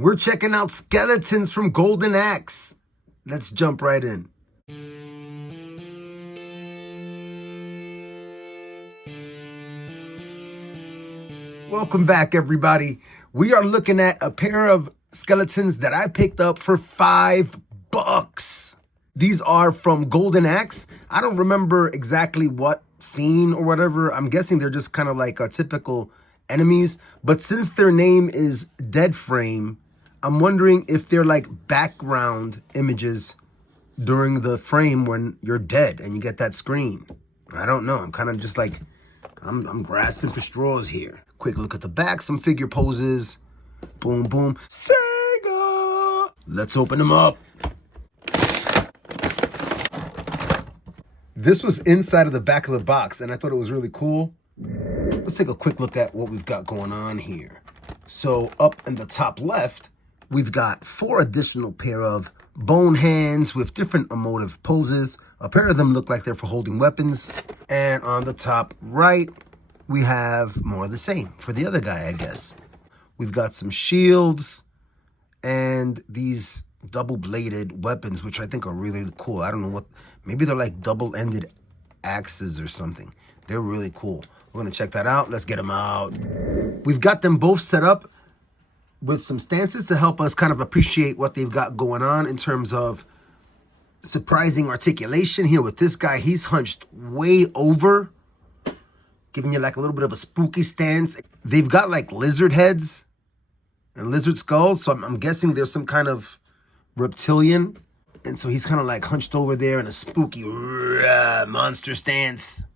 We're checking out skeletons from Golden Axe. Let's jump right in. Welcome back, everybody. We are looking at a pair of skeletons that I picked up for $5. These are from Golden Axe. I don't remember exactly what scene or whatever. I'm guessing they're just kind of like a typical enemies. But since their name is Dead Frame, I'm wondering if they're like background images during the frame when you're dead and you get that screen. I don't know. I'm kind of just like, I'm grasping for straws here. Quick look at the back, some figure poses. Boom, boom. Sega! Let's open them up. This was inside of the back of the box, and I thought it was really cool. Let's take a quick look at what we've got going on here. So up in the top left, we've got 4 additional pair of bone hands with different emotive poses. A pair of them look like they're for holding weapons. And on the top right, we have more of the same for the other guy, I guess. We've got some shields and these double-bladed weapons, which I think are really cool. I don't know what, maybe they're like double-ended axes or something. They're really cool. We're gonna check that out. Let's get them out. We've got them both set up with some stances to help us kind of appreciate what they've got going on in terms of surprising articulation. Here with this guy, he's hunched way over, giving you like a little bit of a spooky stance. They've got like lizard heads and lizard skulls, so I'm guessing there's some kind of reptilian. And so he's kind of like hunched over there in a spooky monster stance.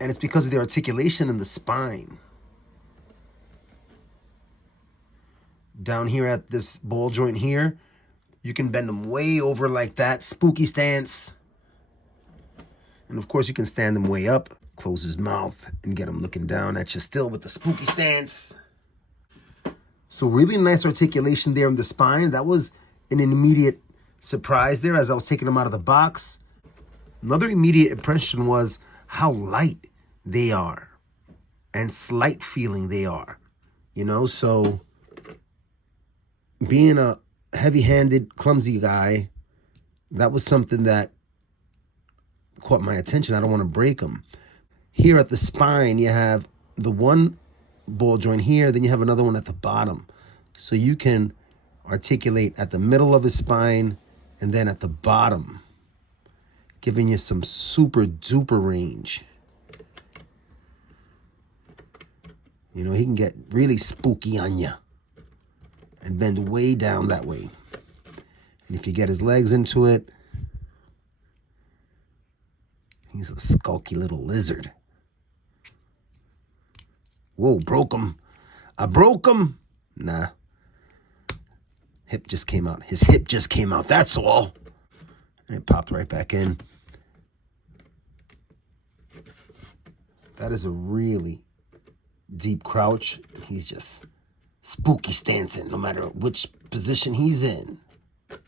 And it's because of the articulation in the spine. Down here at this ball joint here, you can bend them way over like that, spooky stance. And of course you can stand them way up, close his mouth, and get him looking down at you still with the spooky stance. So really nice articulation there in the spine. That was an immediate surprise there as I was taking them out of the box. Another immediate impression was how light they are and slight feeling they are, you know? So being a heavy-handed, clumsy guy, that was something that caught my attention. I don't want to break them. Here at the spine, you have the one ball joint here, then you have another one at the bottom. So you can articulate at the middle of his spine and then at the bottom, giving you some super duper range. You know, he can get really spooky on you and bend way down that way. And if you get his legs into it, he's a skulky little lizard. Whoa, broke him. I broke him. Nah. Hip just came out. His hip just came out, that's all. And it popped right back in. That is a really deep crouch. He's just spooky stancing, no matter which position he's in.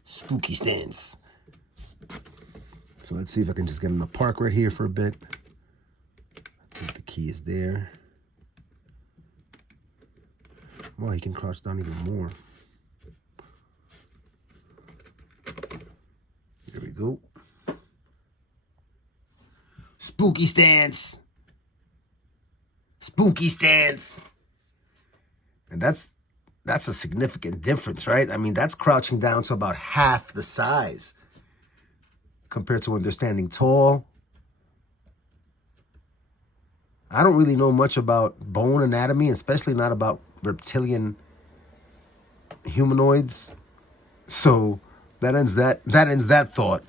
Spooky stance. So let's see if I can just get him to park right here for a bit. I think the key is there. Well, he can crouch down even more. There we go. Spooky stance. Spooky stance. And that's a significant difference, right? I mean, that's crouching down to about half the size compared to when they're standing tall. I don't really know much about bone anatomy, especially not about reptilian humanoids. So that ends that thought.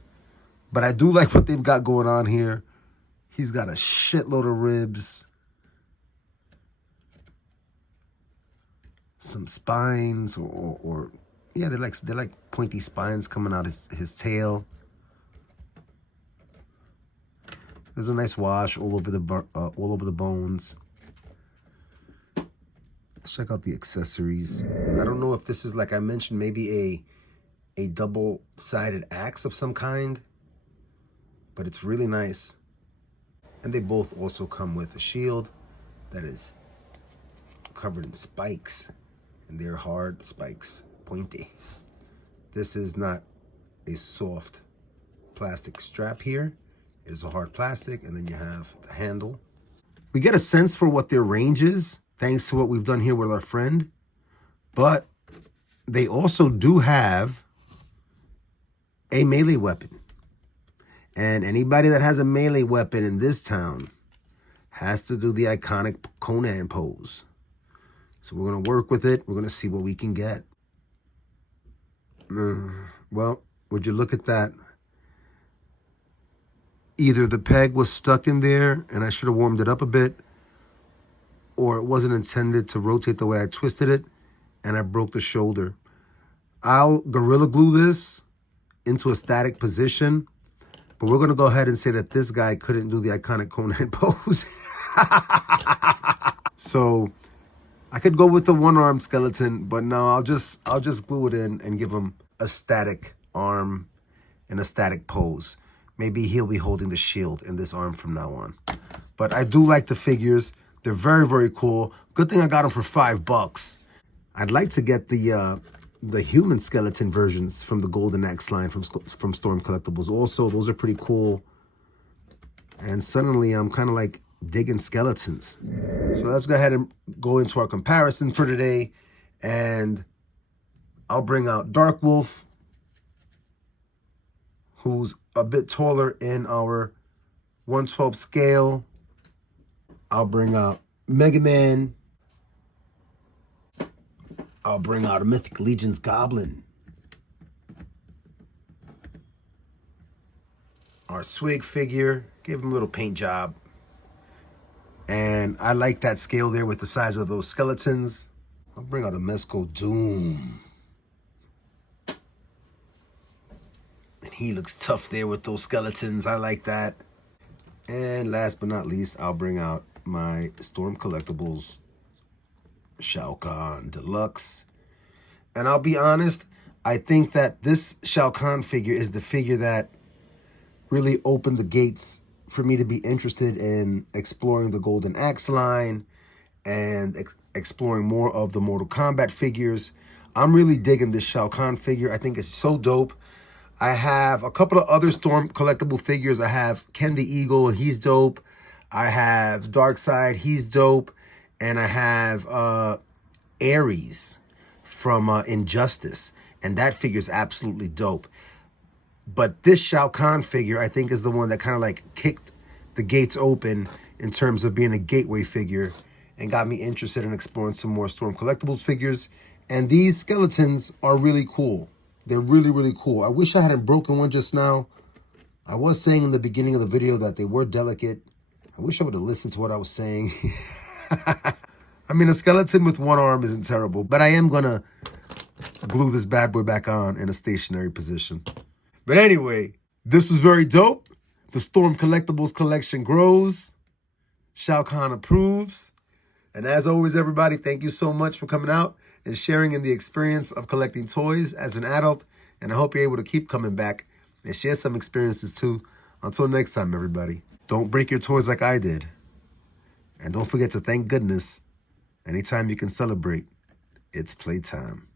But I do like what they've got going on here. He's got a shitload of ribs. Some spines or yeah, they're like pointy spines coming out his tail. There's a nice wash all over the bones. Let's check out the accessories. I don't know if this is, like I mentioned, maybe a double-sided axe of some kind, but it's really nice. And they both also come with a shield that is covered in spikes And they're hard spikes, pointy. This is not a soft plastic strap here. It is a hard plastic, and then you have the handle. We get a sense for what their range is, thanks to what we've done here with our friend. But they also do have a melee weapon. And anybody that has a melee weapon in this town has to do the iconic Conan pose. So we're going to work with it. We're going to see what we can get. Well, would you look at that? Either the peg was stuck in there and I should have warmed it up a bit, or it wasn't intended to rotate the way I twisted it and I broke the shoulder. I'll Gorilla Glue this into a static position, but we're going to go ahead and say that this guy couldn't do the iconic Conan pose. So I could go with the one-armed skeleton, but no, I'll just glue it in and give him a static arm and a static pose. Maybe he'll be holding the shield in this arm from now on. But I do like the figures. They're very, very cool. Good thing I got them for $5. I'd like to get the human skeleton versions from the Golden Axe line from Storm Collectibles. Also, those are pretty cool. And suddenly I'm kind of like digging skeletons. So let's go ahead and go into our comparison for today. And I'll bring out Dark Wolf, who's a bit taller in our 1/12 scale. I'll bring out Mega Man. I'll bring out a Mythic Legion's Goblin. Our Swig figure, give him a little paint job. And I like that scale there with the size of those skeletons. I'll bring out a Mezco Doom. And he looks tough there with those skeletons. I like that. And last but not least, I'll bring out my Storm Collectibles Shao Kahn Deluxe. And I'll be honest, I think that this Shao Kahn figure is the figure that really opened the gates for me to be interested in exploring the Golden Axe line and exploring more of the Mortal Kombat figures. I'm really digging this Shao Kahn figure. I think it's so dope. I have a couple of other Storm collectible figures. I have Ken the Eagle, and he's dope. I have Darkseid, he's dope. And I have Ares from Injustice, and that figure is absolutely dope. But this Shao Kahn figure, I think, is the one that kind of like kicked the gates open in terms of being a gateway figure and got me interested in exploring some more Storm Collectibles figures. And these skeletons are really cool. They're really, really cool. I wish I hadn't broken one just now. I was saying in the beginning of the video that they were delicate. I wish I would have listened to what I was saying. I mean, a skeleton with one arm isn't terrible, but I am going to glue this bad boy back on in a stationary position. But anyway, this was very dope. The Storm Collectibles collection grows. Shao Kahn approves. And as always, everybody, thank you so much for coming out and sharing in the experience of collecting toys as an adult. And I hope you're able to keep coming back and share some experiences too. Until next time, everybody, don't break your toys like I did. And don't forget to thank goodness anytime you can celebrate, it's playtime.